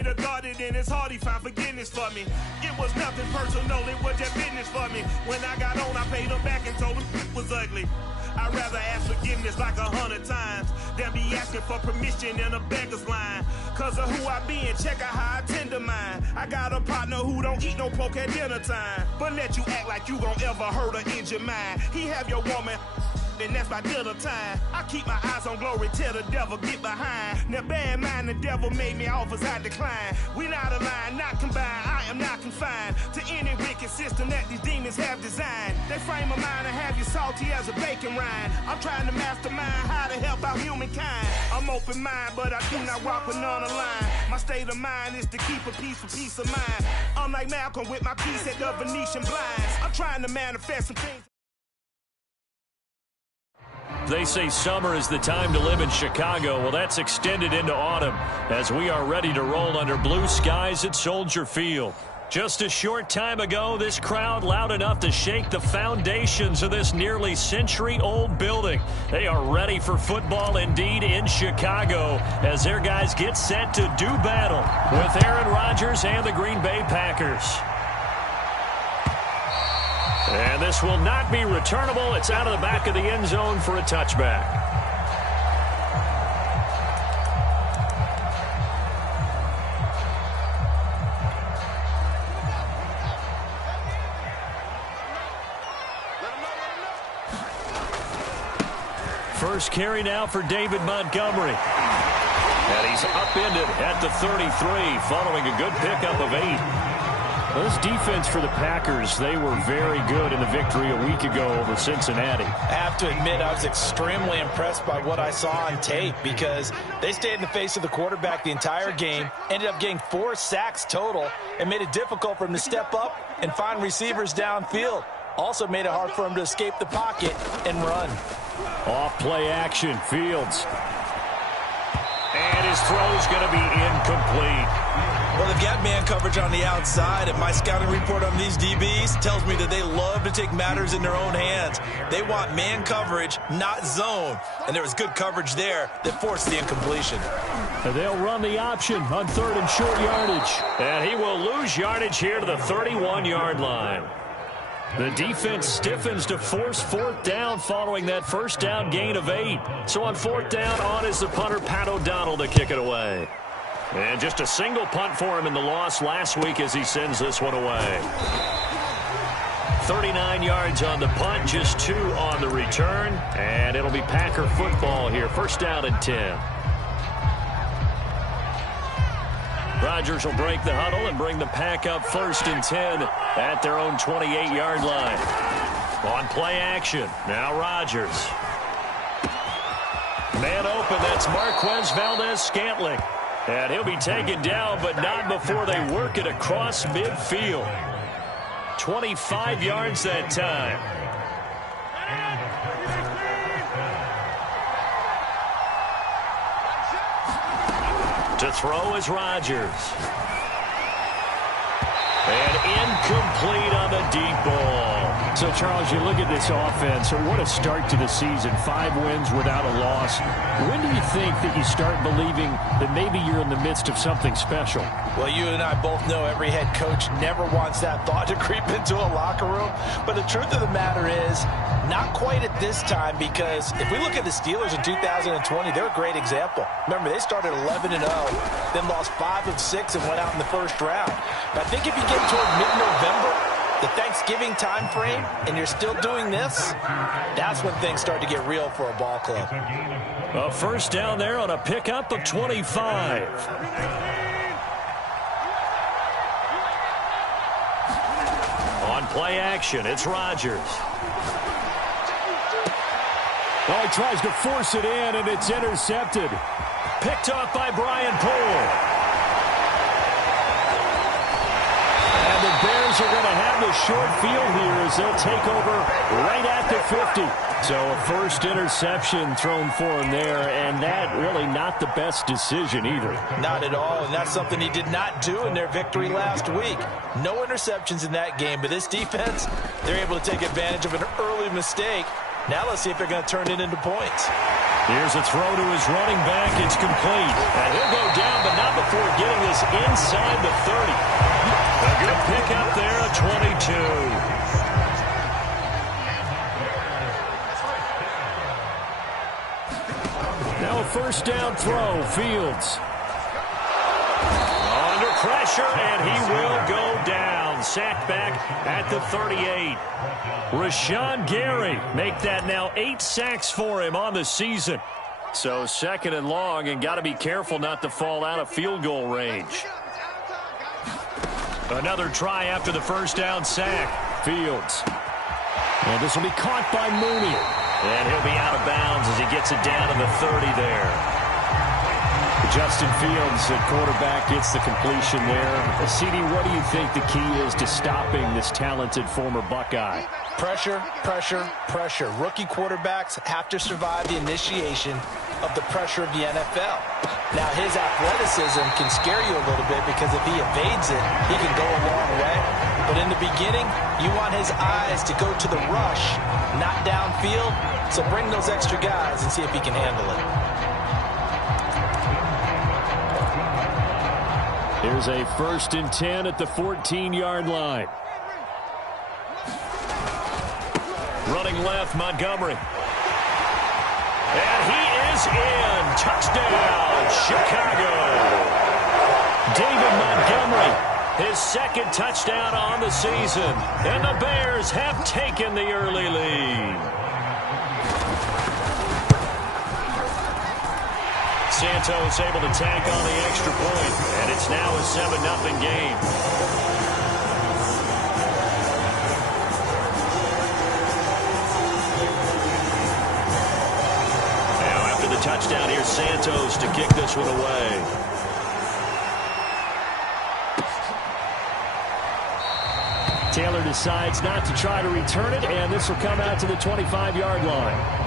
pray to God and in his heart he found forgiveness for me. It was nothing personal, it was just business for me. When I got on, I paid him back and told him it was ugly. I'd rather ask forgiveness like 100 times than be asking for permission in a beggar's line. Cause of who I be and check out how I tend to mine. I got a partner who don't eat no pork at dinner time, but let you act like you gon' ever hurt or injure mine. He have your woman, and that's by dinner time. I keep my eyes on glory till the devil get behind. Now bear in mind the devil made me offers I decline. We not aligned, not combined, I am not confined to any wicked system that these demons have designed. They frame a mind and have you salty as a bacon rind. I'm trying to mastermind how to help out humankind. I'm open mind, but I do not walk with none aligned. My state of mind is to keep a peace for peace of mind. Unlike Malcolm with my peace at the Venetian blinds. I'm trying to manifest some things. They say summer is the time to live in Chicago. Well, that's extended into autumn as we are ready to roll under blue skies at Soldier Field. Just a short time ago, this crowd loud enough to shake the foundations of this nearly century-old building. They are ready for football indeed in Chicago as their guys get set to do battle with Aaron Rodgers and the Green Bay Packers. And this will not be returnable. It's out of the back of the end zone for a touchback. First carry now for David Montgomery. And he's upended at the 33 following a good pickup of 8. Well, this defense for the Packers, they were very good in the victory a week ago over Cincinnati. I have to admit, I was extremely impressed by what I saw on tape because they stayed in the face of the quarterback the entire game, ended up getting 4 sacks total, and made it difficult for him to step up and find receivers downfield. Also made it hard for him to escape the pocket and run. Off play action, Fields. And his throw's going to be incomplete. Well, they've got man coverage on the outside, and my scouting report on these DBs tells me that they love to take matters in their own hands. They want man coverage, not zone. And there was good coverage there that forced the incompletion. And they'll run the option on 3rd and short yardage. And he will lose yardage here to the 31-yard line. The defense stiffens to force 4th down following that first down gain of 8. So on 4th down, on is the punter, Pat O'Donnell, to kick it away. And just a single punt for him in the loss last week as he sends this one away. 39 yards on the punt, just 2 on the return. And it'll be Packer football here. First down and 10. Rodgers will break the huddle and bring the Pack up 1st and 10 at their own 28-yard line. On play action, now Rodgers. Man open, that's Marquez Valdez-Scantling. And he'll be taken down, but not before they work it across midfield. 25 yards that time. To throw is Rodgers. And incomplete on the deep ball. So, Charles, you look at this offense, what a start to the season. 5 wins without a loss. When do you think that you start believing that maybe you're in the midst of something special? Well, you and I both know every head coach never wants that thought to creep into a locker room. But the truth of the matter is, not quite at this time, because if we look at the Steelers in 2020, they're a great example. Remember, they started 11-0, then lost 5 of 6 and went out in the first round. But I think if you get toward mid-November, the Thanksgiving time frame, and you're still doing this, that's when things start to get real for a ball club. A first down there on a pickup of 25. On play action, it's Rodgers. Oh, he tries to force it in, and it's intercepted. Picked off by Brian Poole. And the Bears are going to have the short field here as they'll take over right at the 50. So a first interception thrown for him there, and that really not the best decision either. Not at all, and that's something he did not do in their victory last week. No interceptions in that game, but this defense, they're able to take advantage of an early mistake Now let's see if they're going to turn it into points. Here's a throw to his running back. It's complete. And he'll go down, but not before getting this inside the 30. A good pickup there, a 22. Now a first down throw, Fields. Under pressure, and he will go down. Sacked back at the 38. Rashawn Gary make that now 8 sacks for him on the season. So second and long, and got to be careful not to fall out of field goal range. Another try after the first down sack. Fields. And this will be caught by Mooney. And he'll be out of bounds as he gets it down to the 30 there. Justin Fields at quarterback gets the completion there. CD, what do you think the key is to stopping this talented former Buckeye? Pressure, pressure, pressure. Rookie quarterbacks have to survive the initiation of the pressure of the NFL. Now, his athleticism can scare you a little bit because if he evades it, he can go a long way. But in the beginning, you want his eyes to go to the rush, not downfield. So bring those extra guys and see if he can handle it. Here's a 1st and 10 at the 14-yard line. Running left, Montgomery. And he is in. Touchdown, Chicago. David Montgomery, his 2nd touchdown on the season. And the Bears have taken the early lead. Santos able to tack on the extra point, and it's now a 7-0 game. Now after the touchdown, here's Santos to kick this one away. Taylor decides not to try to return it, and this will come out to the 25-yard line.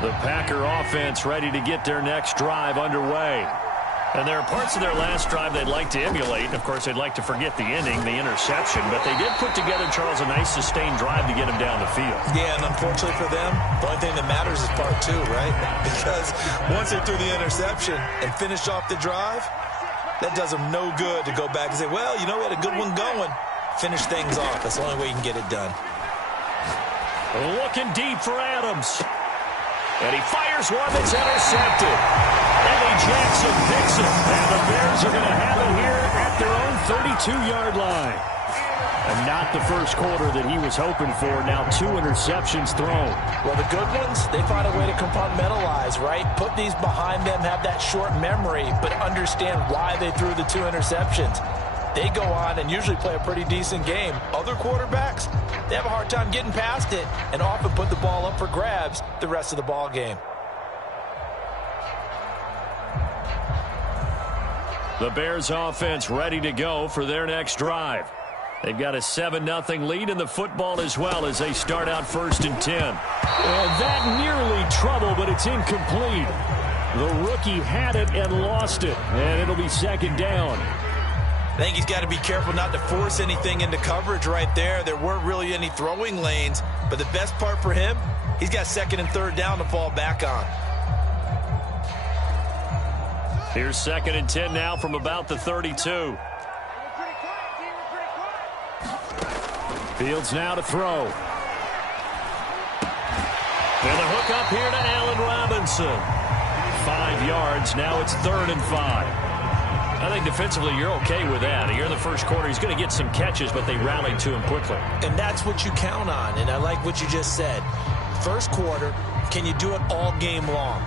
The Packer offense ready to get their next drive underway. And there are parts of their last drive they'd like to emulate. Of course, they'd like to forget the ending, the interception. But they did put together, Charles, a nice sustained drive to get them down the field. Yeah, and unfortunately for them, the only thing that matters is part 2, right? Because once they threw the interception and finished off the drive, that does them no good to go back and say, well, you know, we had a good one going. Finish things off. That's the only way you can get it done. Looking deep for Adams. And he fires one that's intercepted. Eddie Jackson picks it. And the Bears are going to have it here at their own 32-yard line. And not the first quarter that he was hoping for. Now 2 interceptions thrown. Well, the good ones, they find a way to compartmentalize, right? Put these behind them, have that short memory, but understand why they threw the 2 interceptions. They go on and usually play a pretty decent game. Other quarterbacks, they have a hard time getting past it and often put the ball up for grabs the rest of the ball game. The Bears offense ready to go for their next drive. They've got a 7-0 lead in the football as well as they start out 1st and 10. And that nearly trouble, but it's incomplete. The rookie had it and lost it, and it'll be 2nd down. I think he's got to be careful not to force anything into coverage right there. There weren't really any throwing lanes, but the best part for him, he's got 2nd and 3rd down to fall back on. Here's 2nd and 10 now from about the 32. Fields now to throw. And the hook up here to Allen Robinson. 5 yards. Now it's 3rd and 5. I think defensively you're okay with that. Here in the first quarter, he's going to get some catches, but they rallied to him quickly. And that's what you count on, and I like what you just said. First quarter, can you do it all game long?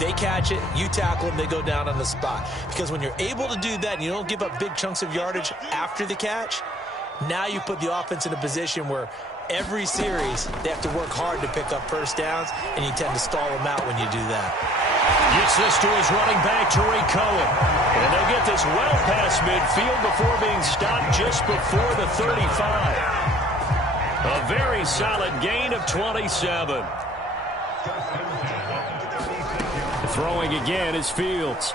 They catch it, you tackle them, they go down on the spot. Because when you're able to do that and you don't give up big chunks of yardage after the catch, now you put the offense in a position where every series they have to work hard to pick up first downs, and you tend to stall them out when you do that. Gets this to his running back, Tariq Cohen. And they'll get this well past midfield before being stopped just before the 35. A very solid gain of 27. Throwing again is Fields.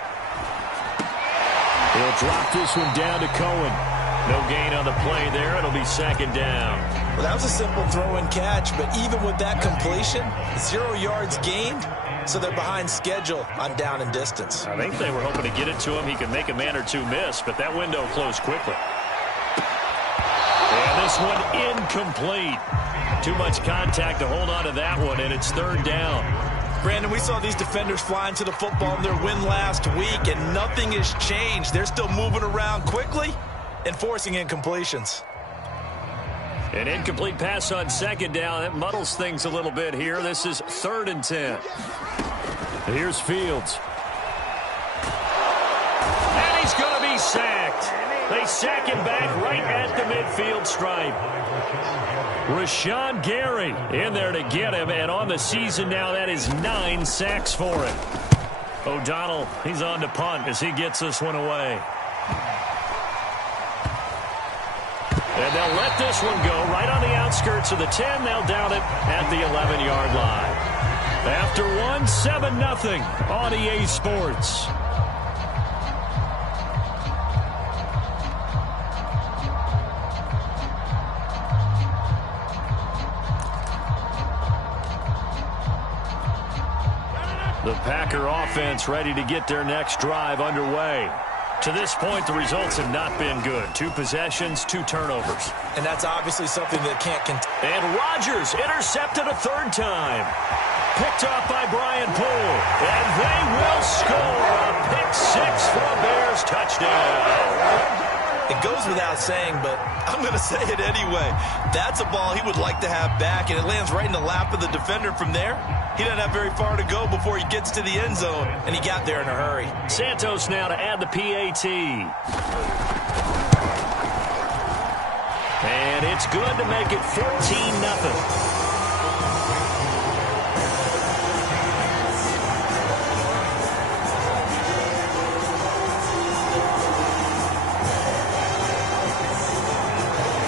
He'll drop this one down to Cohen. No gain on the play there. It'll be second down. Well, that was a simple throw and catch, but even with that completion, 0 yards gained, so they're behind schedule on down and distance. I think they were hoping to get it to him. He could make a man or two miss, but that window closed quickly. And this one incomplete. Too much contact to hold on to that one, and it's third down. Brandon, we saw these defenders flying to the football in their win last week, and nothing has changed. They're still moving around quickly and forcing incompletions. An incomplete pass on second down. That muddles things a little bit here. This is 3rd and 10. Here's Fields. And he's going to be sacked. They sack him back right at the midfield stripe. Rashawn Gary in there to get him, and on the season now, that is 9 sacks for him. O'Donnell, he's on to punt as he gets this one away. And they'll let this one go right on the outskirts of the 10. They'll down it at the 11-yard line. After one, 7-0 on EA Sports. The Packer offense ready to get their next drive underway. To this point, the results have not been good. 2 possessions, 2 turnovers. And that's obviously something that can't continue. And Rodgers intercepted a 3rd time. Picked off by Brian Poole. And they will score a pick 6 for a Bears touchdown. It goes without saying, but I'm going to say it anyway. That's a ball he would like to have back, and it lands right in the lap of the defender from there. He doesn't have very far to go before he gets to the end zone, and he got there in a hurry. Santos now to add the PAT. And it's good to make it 14-0.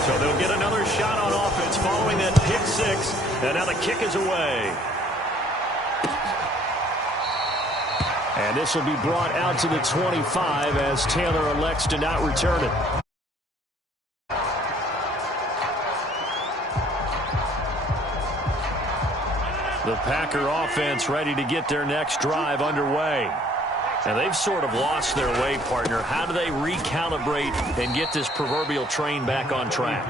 So they'll get another shot on offense following that pick 6. And now the kick is away. And this will be brought out to the 25 as Taylor elects to not return it. The Packer offense ready to get their next drive underway. And they've sort of lost their way, partner. How do they recalibrate and get this proverbial train back on track?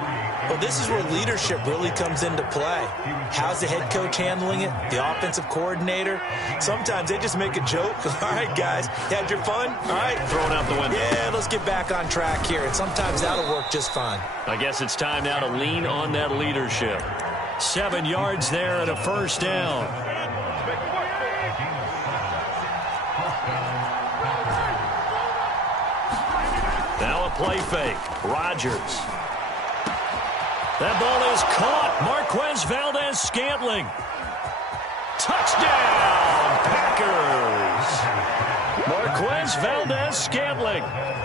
Well, this is where leadership really comes into play. How's the head coach handling it? The offensive coordinator? Sometimes they just make a joke. All right, guys, you had your fun? All right. Thrown out the window. Yeah, let's get back on track here. And sometimes that'll work just fine. I guess it's time now to lean on that leadership. 7 yards there and a 1st down. Now a play fake. Rodgers. That ball is caught. Marquez Valdez-Scantling. Touchdown, Packers. Marquez Valdez-Scantling.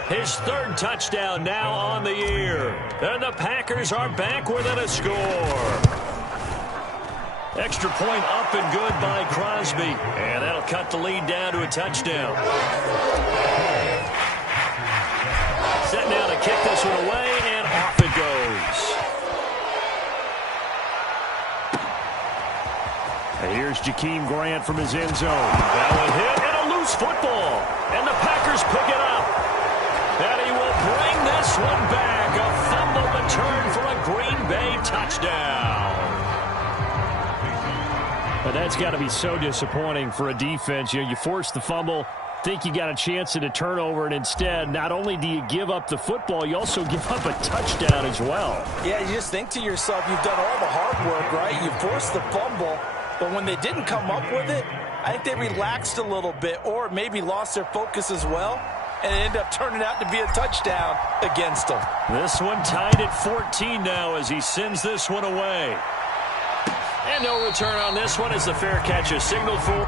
His 3rd touchdown now on the year. And the Packers are back within a score. Extra point up and good by Crosby. And that'll cut the lead down to a touchdown. Set now to kick this one away, and off it goes. And here's Jakeem Grant from his end zone. That one hit, and a loose football. And the Packers pick it up. And he will bring this one back. A fumble return for a Green Bay touchdown. But that's got to be so disappointing for a defense. You know, you force the fumble, think you got a chance at a turnover, and instead, not only do you give up the football, you also give up a touchdown as well. Yeah, you just think to yourself, you've done all the hard work, right? You forced the fumble, but when they didn't come up with it, I think they relaxed a little bit or maybe lost their focus as well, and it ended up turning out to be a touchdown against them. This one tied at 14 now as he sends this one away. And no return on this one as the fair catch is signaled for.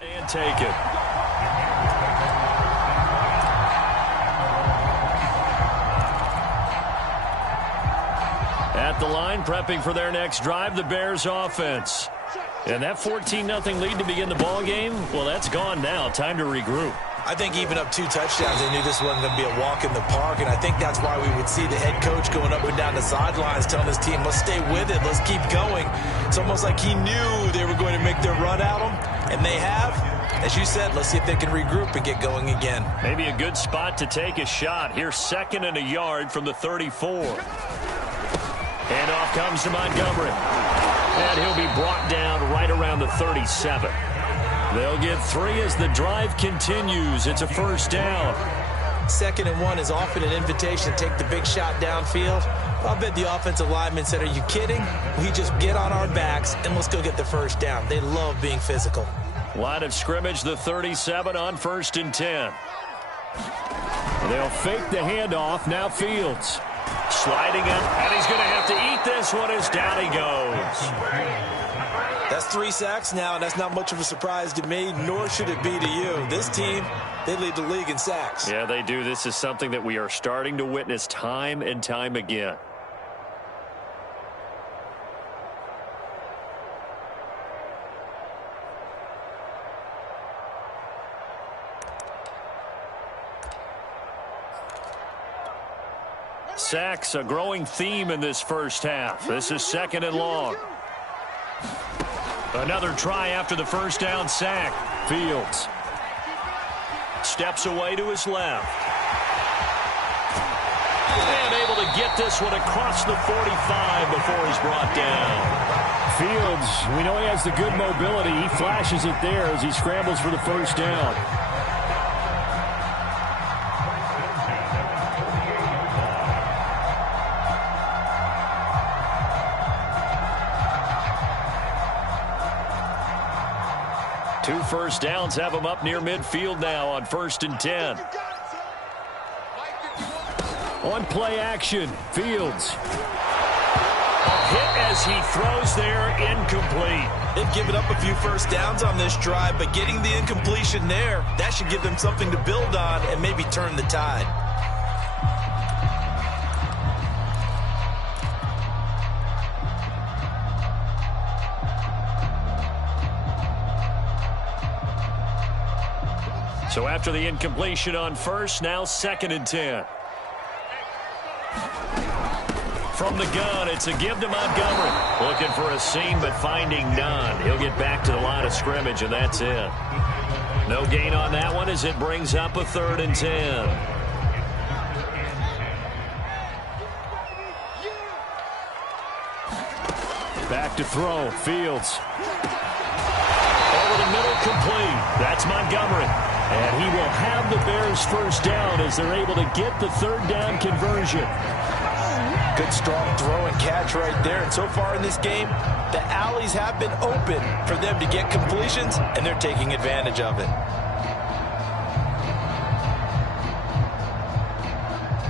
And take it. At the line, prepping for their next drive, the Bears offense. And that 14-0 lead to begin the ball game, well, that's gone now. Time to regroup. I think even up 2 touchdowns, they knew this wasn't going to be a walk in the park, and I think that's why we would see the head coach going up and down the sidelines telling his team, let's stay with it, let's keep going. It's almost like he knew they were going to make their run at him, and they have. As you said, let's see if they can regroup and get going again. Maybe a good spot to take a shot. Here's 2nd and a yard from the 34. And off comes to Montgomery. And he'll be brought down right around the 37. They'll get 3 as the drive continues. It's a first down. 2nd and 1 is often an invitation to take the big shot downfield. I'll bet the offensive lineman said, are you kidding? We just get on our backs and let's go get the first down. They love being physical. Line of scrimmage, the 37 on 1st and 10. They'll fake the handoff. Now Fields. Sliding up, and he's going to have to eat this one as down he goes. That's 3 sacks now, and that's not much of a surprise to me, nor should it be to you. This team, they lead the league in sacks. Yeah, they do. This is something that we are starting to witness time and time again. Sacks, a growing theme in this first half. This is 2nd and long. Another try after the first down sack. Fields steps away to his left. And able to get this one across the 45 before he's brought down. Fields, we know he has the good mobility. He flashes it there as he scrambles for the first down. Two first downs have him up near midfield now on 1st and 10. On play action, Fields. Hit as he throws there, incomplete. They've given up a few first downs on this drive, but getting the incompletion there, that should give them something to build on and maybe turn the tide. So after the incompletion on 1st, now 2nd and 10. From the gun, it's a give to Montgomery. Looking for a seam, but finding none. He'll get back to the line of scrimmage, and that's it. No gain on that one as it brings up a 3rd and 10. Back to throw. Fields. Over the middle, complete. That's Montgomery. And he will have the Bears first down as they're able to get the 3rd down conversion. Good strong throw and catch right there. And so far in this game, the alleys have been open for them to get completions, and they're taking advantage of it.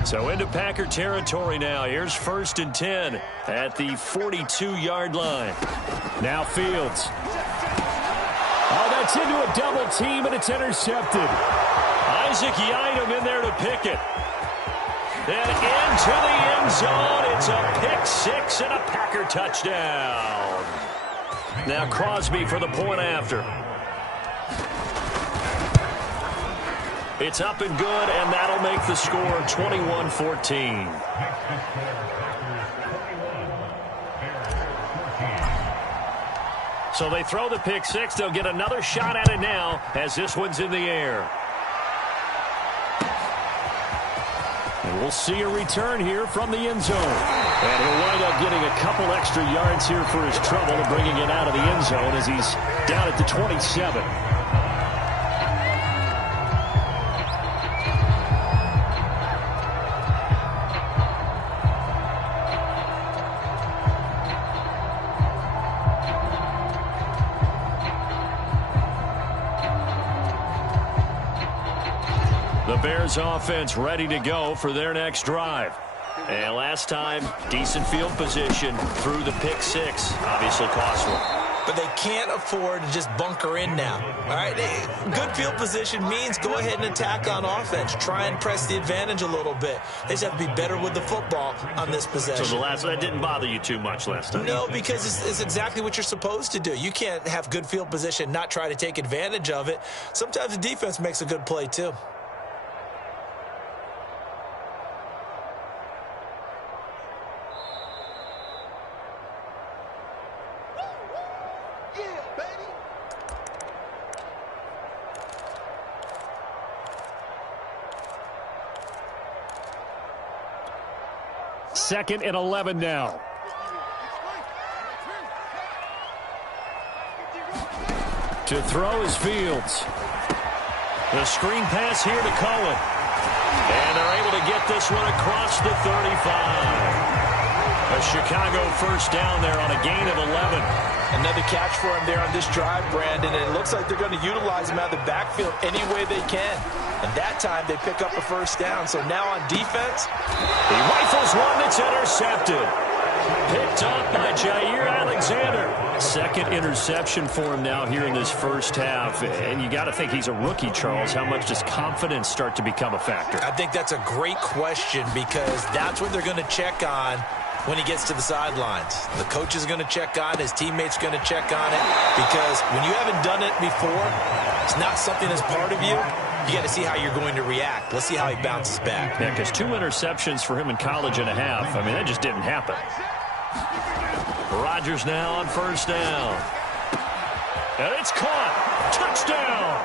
So into Packer territory now. Here's 1st and 10 at the 42-yard line. Now Fields. Oh, that's into a double team, and it's intercepted. Isaac Yiadom in there to pick it. Then into the end zone. It's a pick 6 and a Packer touchdown. Now Crosby for the point after. It's up and good, and that'll make the score 21-14. So they throw the pick 6. They'll get another shot at it now as this one's in the air. And we'll see a return here from the end zone. And he'll wind up getting a couple extra yards here for his trouble and bringing it out of the end zone as he's down at the 27. The Bears offense ready to go for their next drive. And last time, decent field position through the pick 6. Obviously cost one. but they can't afford to just bunker in now. All right, good field position means go ahead and attack on offense. Try and press the advantage a little bit. They just have to be better with the football on this possession. So that didn't bother you too much last time? No, because it's exactly what you're supposed to do. You can't have good field position, not try to take advantage of it. Sometimes the defense makes a good play too. Second and 11 now. To throw is Fields. The screen pass here to Cohen. And they're able to get this one across the 35. A Chicago first down there on a gain of 11. Another catch for him there on this drive, Brandon. And it looks like they're going to utilize him out of the backfield any way they can. And that time they pick up a first down. So now on defense, he rifles one that's intercepted. Picked up by Jair Alexander. Second interception for him now here in this first half. And you got to think he's a rookie, Charles. How much does confidence start to become a factor? I think that's a great question because that's what they're going to check on when he gets to the sidelines. The coach is going to check on, his teammates are going to check on it, because when you haven't done it before, it's not something that's part of you. You got to see how you're going to react. Let's see how he bounces back. Yeah, because 2 interceptions for him in college and a half. I mean, that just didn't happen. Rodgers now on first down. And it's caught. Touchdown.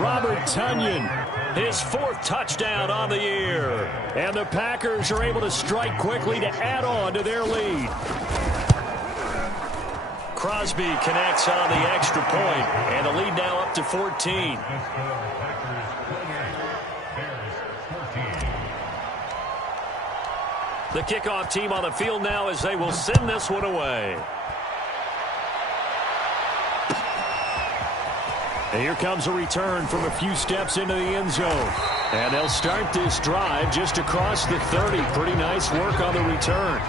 Robert Tonyan, his 4th touchdown on the year. And the Packers are able to strike quickly to add on to their lead. Crosby connects on the extra point, and the lead now up to 14. The kickoff team on the field now as they will send this one away. And here comes a return from a few steps into the end zone. And they'll start this drive just across the 30. Pretty nice work on the return.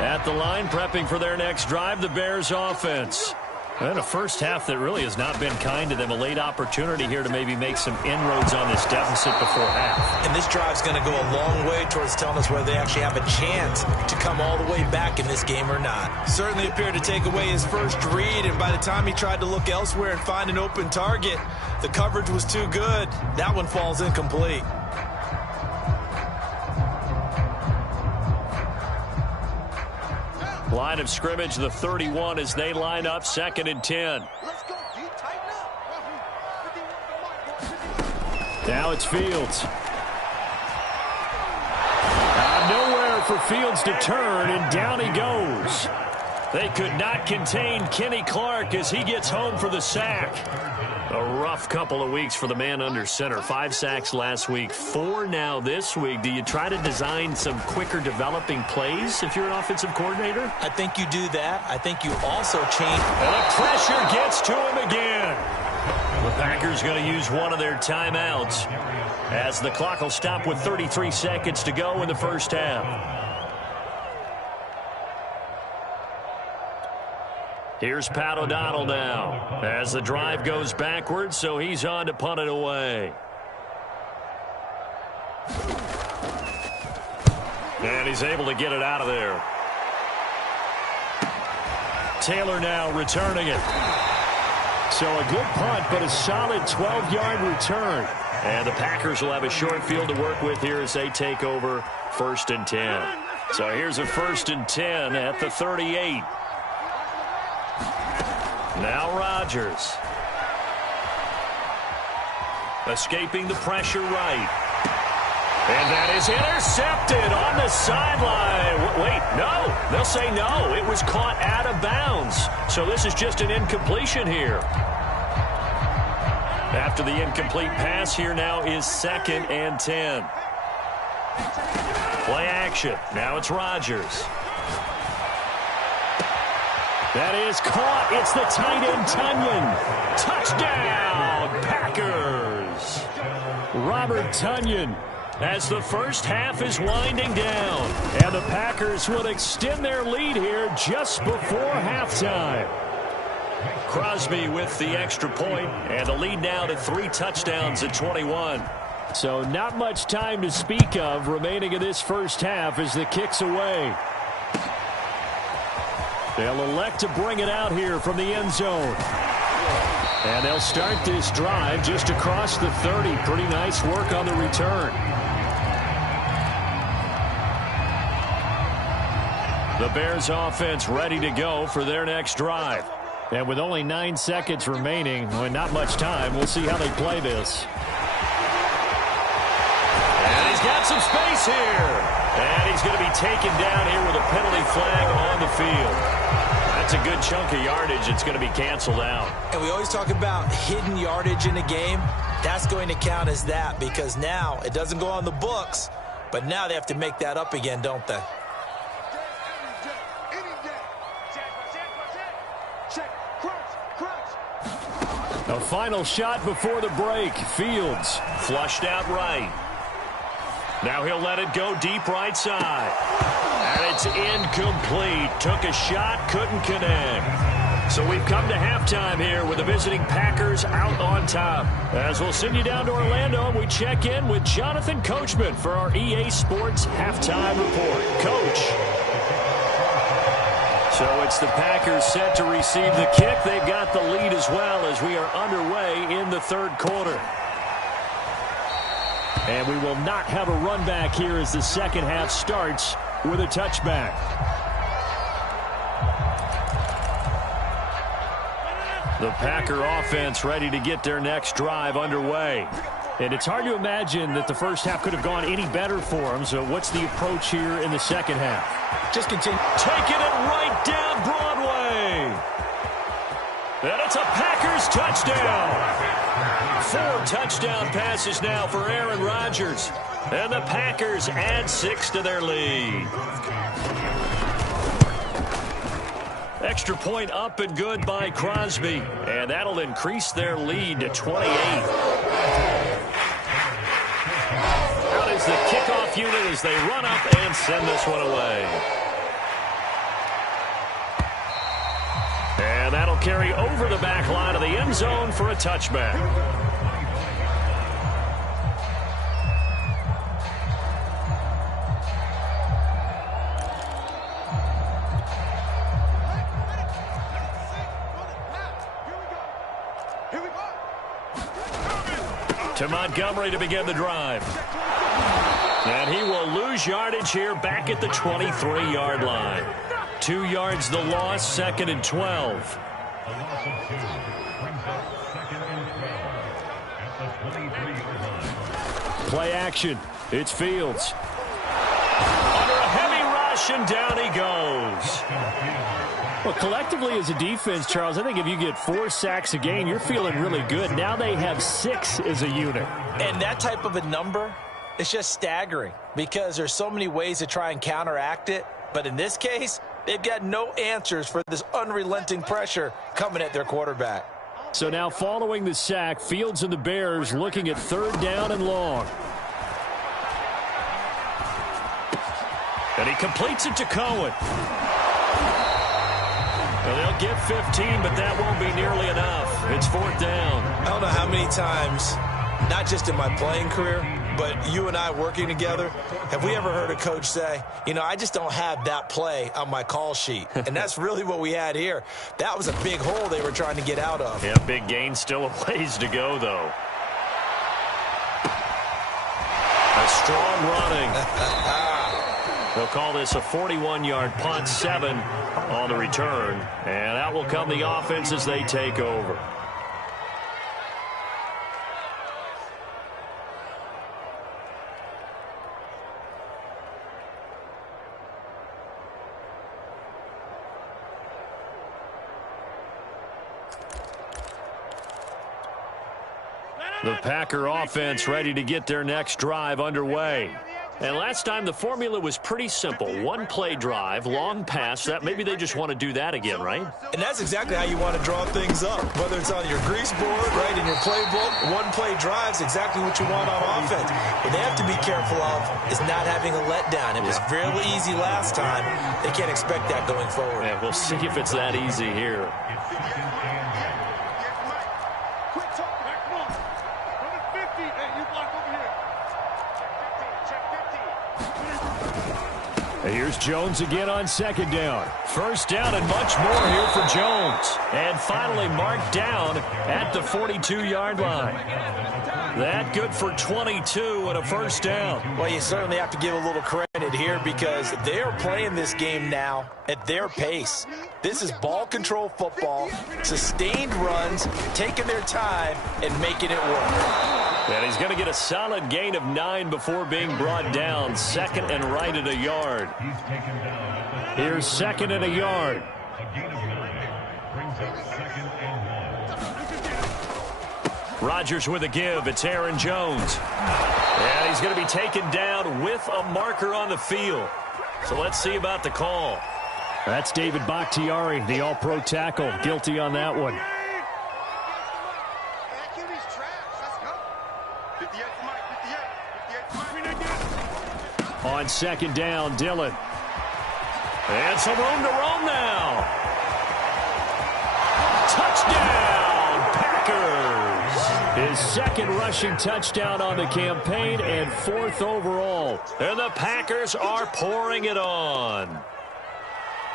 At the line, prepping for their next drive, the Bears offense. And a first half that really has not been kind to them. A late opportunity here to maybe make some inroads on this deficit before half. And this drive's going to go a long way towards telling us whether they actually have a chance to come all the way back in this game or not. Certainly appeared to take away his first read, and by the time he tried to look elsewhere and find an open target, the coverage was too good. That one falls incomplete. Line of scrimmage, the 31 as they line up, 2nd and 10. Let's go, D. Tighten up. Now it's Fields. Nowhere for Fields to turn, and down he goes. They could not contain Kenny Clark as he gets home for the sack. A rough couple of weeks for the man under center. 5 sacks last week, 4 now this week. Do you try to design some quicker developing plays if you're an offensive coordinator? I think you do that. I think you also change. And the pressure gets to him again. The Packers going to use one of their timeouts as the clock will stop with 33 seconds to go in the first half. Here's Pat O'Donnell now as the drive goes backwards, so he's on to punt it away. And he's able to get it out of there. Taylor now returning it. So a good punt, but a solid 12-yard return. And the Packers will have a short field to work with here as they take over 1st and 10. So here's a 1st and 10 at the 38. Now Rodgers. Escaping the pressure right. And that is intercepted on the sideline. Wait, no. They'll say no. It was caught out of bounds. So this is just an incompletion here. After the incomplete pass, here now is 2nd and 10. Play action. Now it's Rodgers. That is caught. It's the tight end, Tonyan. Touchdown, Packers. Robert Tonyan as the first half is winding down. And the Packers will extend their lead here just before halftime. Crosby with the extra point, and the lead now to 3 touchdowns at 21. So not much time to speak of remaining in this first half as the kick's away. They'll elect to bring it out here from the end zone. And they'll start this drive just across the 30. Pretty nice work on the return. The Bears offense ready to go for their next drive. And with only 9 seconds remaining, well, not much time, we'll see how they play this. And he's got some space here. And he's going to be taken down here with a penalty flag on the field. That's a good chunk of yardage. It's going to be canceled out. And we always talk about hidden yardage in a game. That's going to count as that because now it doesn't go on the books, but now they have to make that up again, don't they? A final shot before the break. Fields flushed out right. Now he'll let it go deep right side. And it's incomplete. Took a shot, couldn't connect. So we've come to halftime here with the visiting Packers out on top. As we'll send you down to Orlando, and we check in with Jonathan Coachman for our EA Sports Halftime Report. Coach. So it's the Packers set to receive the kick. They've got the lead as well as we are underway in the third quarter. And we will not have a run back here as the second half starts with a touchback. The Packer offense ready to get their next drive underway. And it's hard to imagine that the first half could have gone any better for them. So what's the approach here in the second half? Just continue. Taking it right down Broadway. And it's a Packers touchdown. 4 touchdown passes now for Aaron Rodgers. And the Packers add 6 to their lead. Extra point up and good by Crosby. And that'll increase their lead to 28. Out is the kickoff unit as they run up and send this one away. And that'll carry over the back line of the end zone for a touchback. To Montgomery to begin the drive. And he will lose yardage here back at the 23-yard line. 2 yards the loss, 2nd and 12. Play action. It's Fields. Under a heavy rush, and down he goes. Well, collectively as a defense, Charles, I think if you get 4 sacks a game, you're feeling really good. Now they have 6 as a unit. And that type of a number is just staggering because there's so many ways to try and counteract it. But in this case, they've got no answers for this unrelenting pressure coming at their quarterback. So now following the sack, Fields and the Bears looking at 3rd down and long. And he completes it to Cohen. Well, they'll get 15, but that won't be nearly enough. It's 4th down. I don't know how many times, not just in my playing career, but you and I working together, have we ever heard a coach say, you know, I just don't have that play on my call sheet. And that's really what we had here. That was a big hole they were trying to get out of. Yeah, big gain, still a ways to go, though. A strong running. They'll call this a 41-yard punt, 7 on the return. And out will come the offense as they take over. The Packer offense ready to get their next drive underway. And last time the formula was pretty simple. One play drive, long pass. That maybe they just want to do that again, right? And that's exactly how you want to draw things up. Whether it's on your grease board, right, in your playbook, one play drives exactly what you want on offense. What they have to be careful of is not having a letdown. It was fairly easy last time. They can't expect that going forward. Yeah, we'll see if it's that easy here. Here's Jones again on second down. First down and much more here for Jones. And finally marked down at the 42-yard line. That good for 22 and a first down. Well, you certainly have to give a little credit here because they are playing this game now at their pace. This is ball control football, sustained runs, taking their time, and making it work. And he's going to get a solid gain of 9 before being brought down. Second and right at a yard. Here's second and a yard. Rodgers with a give. It's Aaron Jones. And he's going to be taken down with a marker on the field. So let's see about the call. That's David Bakhtiari, the all-pro tackle, guilty on that one. On second down, Dillon. And some room to roam now. Touchdown, Packers. His second rushing touchdown on the campaign and 4th overall. And the Packers are pouring it on.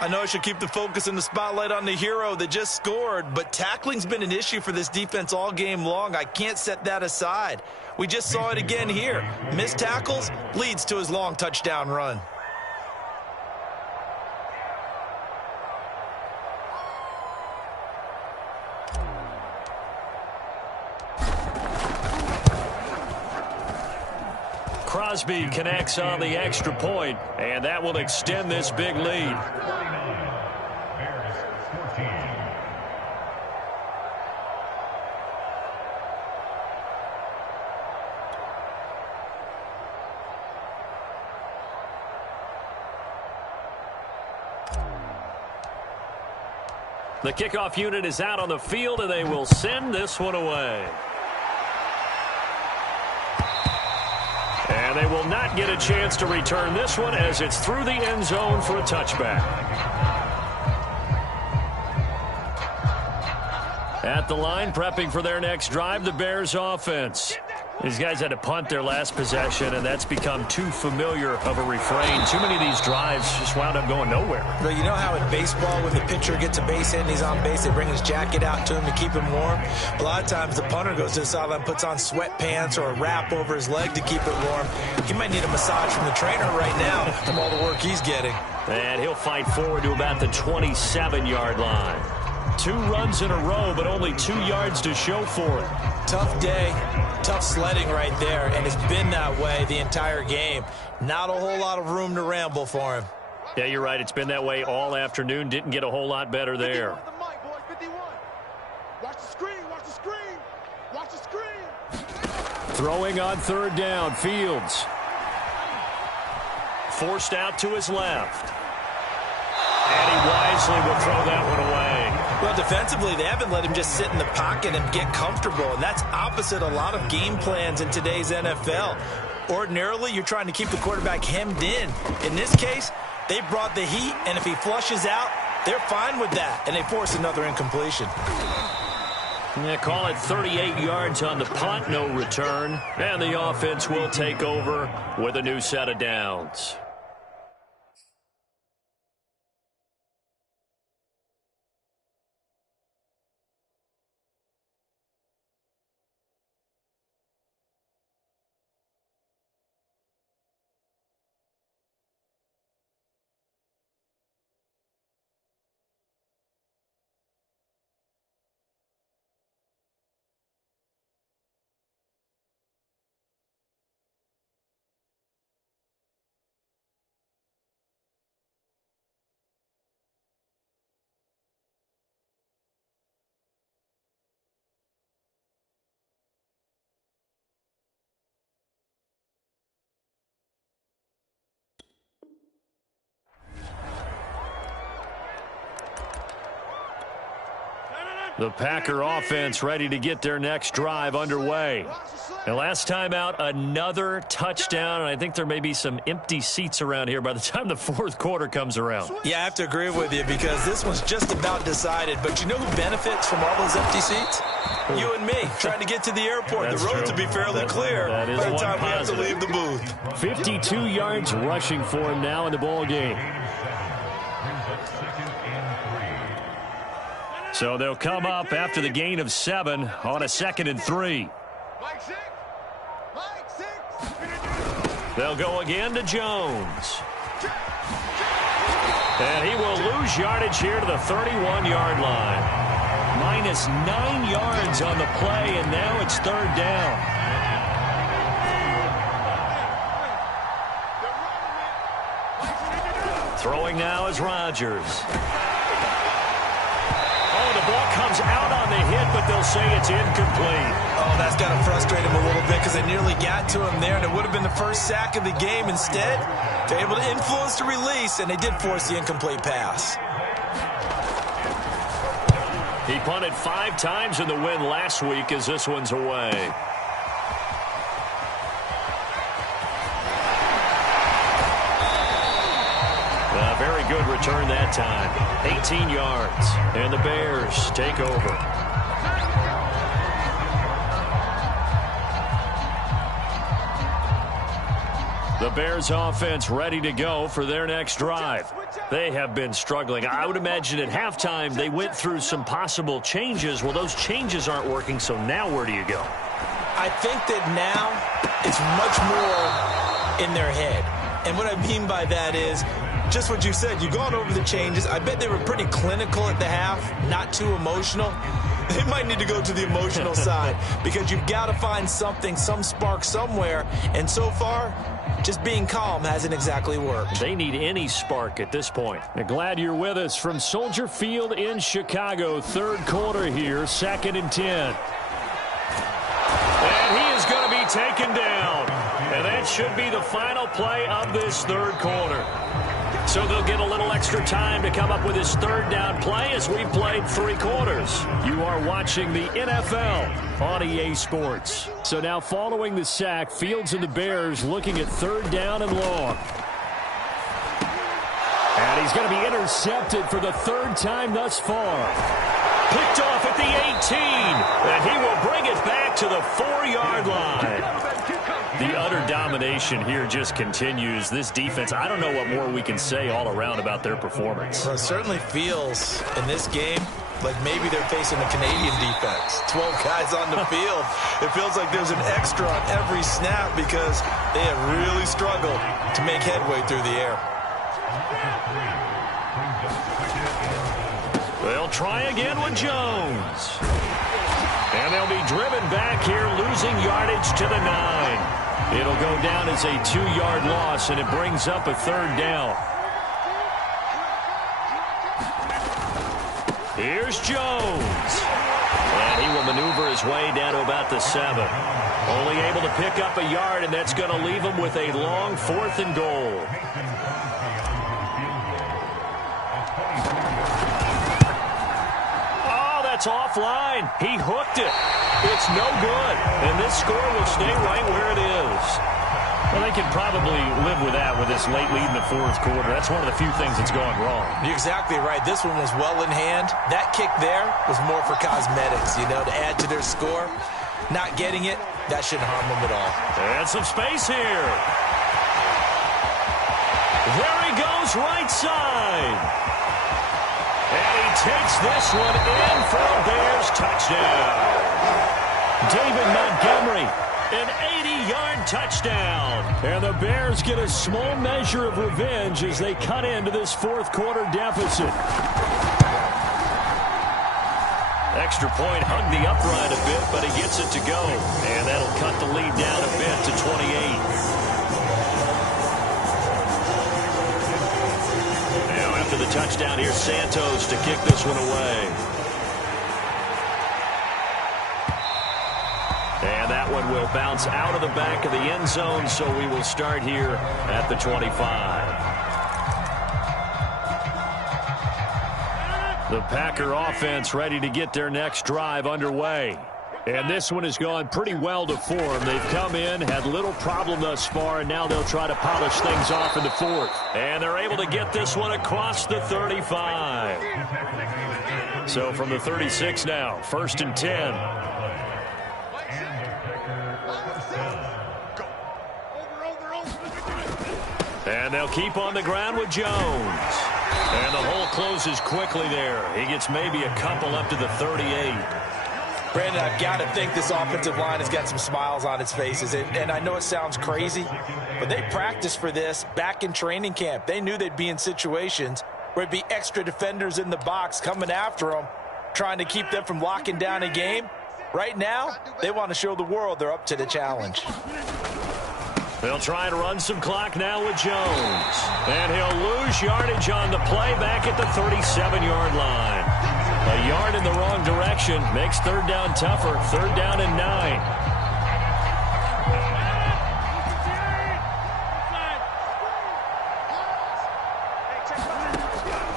I know I should keep the focus and the spotlight on the hero that just scored, but tackling's been an issue for this defense all game long. I can't set that aside. We just saw it again here. Missed tackles leads to his long touchdown run. Crosby connects on the extra point, and that will extend this big lead. The kickoff unit is out on the field, and they will send this one away. And they will not get a chance to return this one as it's through the end zone for a touchback. At the line, prepping for their next drive, the Bears offense. These guys had to punt their last possession, and that's become too familiar of a refrain. Too many of these drives just wound up going nowhere. Well, you know how in baseball, when the pitcher gets a base hit and he's on base, they bring his jacket out to him to keep him warm? A lot of times the punter goes to the sideline, puts on sweatpants or a wrap over his leg to keep it warm. He might need a massage from the trainer right now from all the work he's getting. And he'll fight forward to about the 27-yard line. 2 runs in a row, but only 2 yards to show for it. Tough day, tough sledding right there, and it's been that way the entire game. Not a whole lot of room to ramble for him. Yeah, you're right. It's been that way all afternoon. Didn't get a whole lot better there. Watch the screen, watch the screen, watch the screen. Throwing on third down, Fields. Forced out to his left. And he wisely will throw that one away. Well, defensively, they haven't let him just sit in the pocket and get comfortable, and that's opposite a lot of game plans in today's NFL. Ordinarily, you're trying to keep the quarterback hemmed in. In this case, they brought the heat, and if he flushes out, they're fine with that, and they force another incompletion. They call it 38 yards on the punt, no return, and the offense will take over with a new set of downs. The Packer offense ready to get their next drive underway. And last time out, another touchdown, and I think there may be some empty seats around here by the time the fourth quarter comes around. Yeah, I have to agree with you because this one's just about decided. But you know who benefits from all those empty seats? You and me, trying to get to the airport. The roads will be fairly clear by the time we have to leave the booth. 52 yards rushing for him now in the ball game. So they'll come up after the gain of 7 on a 2nd and 3. They'll go again to Jones. And he will lose yardage here to the 31-yard line. Minus 9 yards on the play, and now it's 3rd down. Throwing now is Rodgers. Oh, the ball comes out on the hit, but they'll say it's incomplete. Oh, that's got to frustrate him a little bit because they nearly got to him there, and it would have been the first sack of the game. Instead, they're able to influence the release, and they did force the incomplete pass. He punted 5 times in the win last week as this one's away. A very good return that time. 18 yards. And the Bears take over. The Bears offense ready to go for their next drive. They have been struggling. I would imagine at halftime they went through some possible changes. Well, those changes aren't working, so now where do you go? I think that now it's much more in their head. And what I mean by that is just what you said. You've gone over the changes. I bet they were pretty clinical at the half, not too emotional. They might need to go to the emotional side because you've got to find something, some spark somewhere. And so far, just being calm hasn't exactly worked. They need any spark at this point. Glad you're with us from Soldier Field in Chicago. 3rd quarter here, 2nd and 10. And he is going to be taken down. And that should be the final play of this 3rd quarter. So they'll get a little extra time to come up with his 3rd down play as we've played 3 quarters. You are watching the NFL on EA Sports. So now following the sack, Fields and the Bears looking at 3rd down and long. And he's going to be intercepted for the 3rd time thus far. Picked off at the 18, and he will bring it back to the 4-yard line. The utter domination here just continues. This defense, I don't know what more we can say all around about their performance. Well, it certainly feels in this game like maybe they're facing a Canadian defense. 12 guys on the field. It feels like there's an extra on every snap because they have really struggled to make headway through the air. They'll try again with Jones. And they'll be driven back here, losing yardage to the 9. It'll go down as a 2-yard loss, and it brings up a 3rd down. Here's Jones. And he will maneuver his way down to about the 7. Only able to pick up a yard, and that's going to leave him with a long 4th and goal. That's offline. He hooked it. It's no good. And this score will stay right where it is. Well, they can probably live with that with this late lead in the 4th quarter. That's one of the few things that's gone wrong. You're exactly right. This one was well in hand. That kick there was more for cosmetics, to add to their score. Not getting it, that shouldn't harm them at all. And some space here. There he goes, right side. And he takes this one in for a Bears touchdown. David Montgomery, an 80-yard touchdown. And the Bears get a small measure of revenge as they cut into this 4th quarter deficit. Extra point hugged the upright a bit, but he gets it to go. And that'll cut the lead down a bit to 28. After the touchdown here, Santos to kick this one away. And that one will bounce out of the back of the end zone, so we will start here at the 25. The Packer offense ready to get their next drive underway. And this one has gone pretty well to form. They've come in, had little problem thus far, and now they'll try to polish things off in the fourth. And they're able to get this one across the 35. So from the 36 now, 1st and 10. And they'll keep on the ground with Jones. And the hole closes quickly there. He gets maybe a couple up to the 38. Brandon, I've got to think this offensive line has got some smiles on its faces. And I know it sounds crazy, but they practiced for this back in training camp. They knew they'd be in situations where it'd be extra defenders in the box coming after them, trying to keep them from locking down a game. Right now, they want to show the world they're up to the challenge. They'll try to run some clock now with Jones. And he'll lose yardage on the play back at the 37-yard line. A yard in the wrong direction makes third down tougher. 3rd down and 9.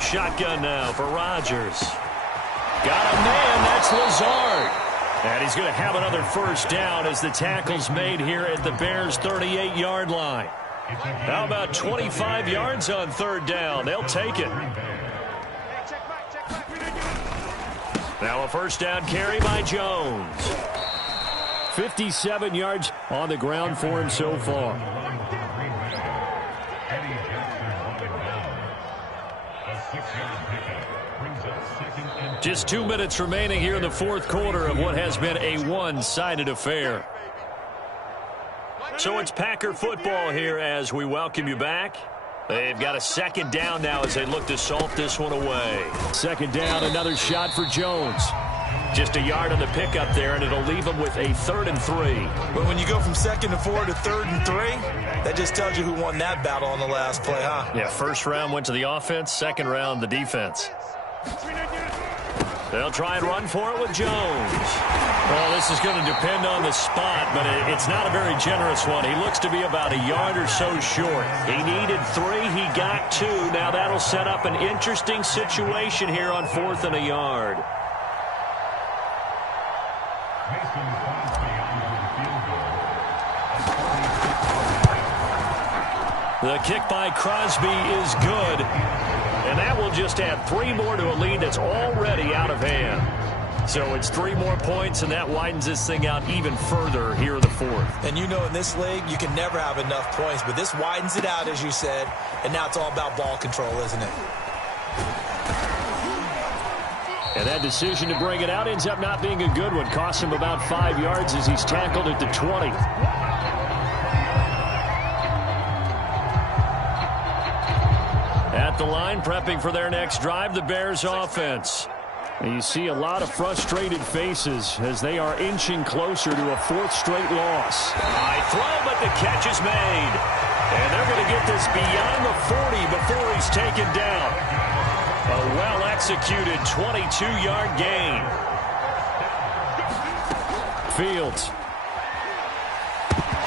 Shotgun now for Rodgers. Got a man. That's Lazard. And he's going to have another 1st down as the tackle's made here at the Bears' 38-yard line. How about 25 yards on 3rd down? They'll take it. Now a 1st down carry by Jones. 57 yards on the ground for him so far. Just 2 minutes remaining here in the 4th quarter of what has been a one-sided affair. So it's Packer football here as we welcome you back. They've got a 2nd down now as they look to salt this one away. 2nd down, another shot for Jones. Just a yard on the pickup there, and it'll leave them with a 3rd and 3. But when you go from 2nd and 4 to 3rd and 3, that just tells you who won that battle on the last play, huh? Yeah, 1st round went to the offense, 2nd round the defense. They'll try and run for it with Jones. Well, this is going to depend on the spot, but it's not a very generous one. He looks to be about a yard or so short. He needed 3. He got 2. Now that'll set up an interesting situation here on 4th and a yard. The kick by Crosby is good. And that will just add 3 more to a lead that's already out of hand. So it's 3 more points, and that widens this thing out even further here in the 4th. And you know in this league, you can never have enough points, but this widens it out, as you said, and now it's all about ball control, isn't it? And that decision to bring it out ends up not being a good one. Costs him about 5 yards as he's tackled at the 20. At the line, prepping for their next drive, the Bears offense. And you see a lot of frustrated faces as they are inching closer to a 4th straight loss. High throw, but the catch is made. And they're going to get this beyond the 40 before he's taken down. A well-executed 22-yard gain. Fields.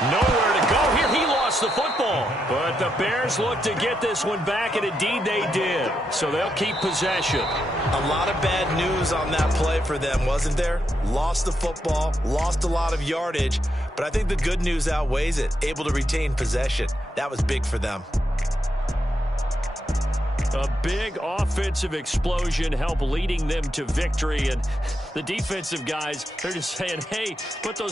Nowhere to go here. He lost the football. But the Bears look to get this one back, and indeed they did. So they'll keep possession. A lot of bad news on that play for them, wasn't there? Lost the football, lost a lot of yardage. But I think the good news outweighs it. Able to retain possession. That was big for them. A big offensive explosion helped leading them to victory. And the defensive guys, they're just saying, hey, put those